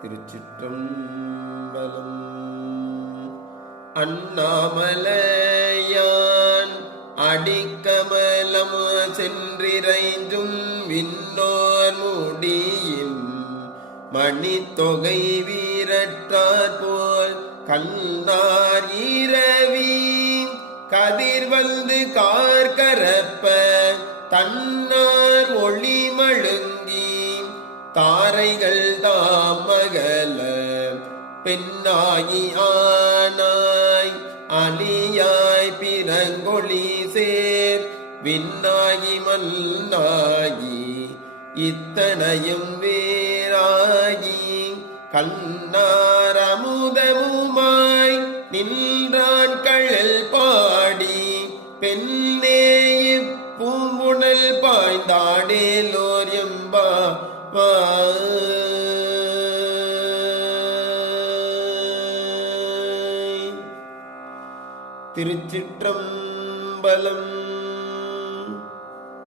திருச்சிற்றம்பலம். அண்ணாமலையான் அடிக்கமலம் சென்றிரைஞ்சும் விண்ணோர் முடியும் மணித்தொகை வீரற்றார் போல் கண்டார் இரவி கதிர் வந்து கார்கரப்ப தன்னார் ஒளி மழுங்கி தாரைகள் தாமகல பெண்ணாயி ஆனாய் அலியாய் பிறங்கொழி சேர் விண்ணாயி மல்லாயி இத்தனையும் வேறாயி கண்ணார் அமுதமுமாய் நின்றான் கழல் பாடி பெண்ணே பூம்புணல் பாய்ந்தாடேலோர் எம்பா திருச்சிற்றம்பலம்.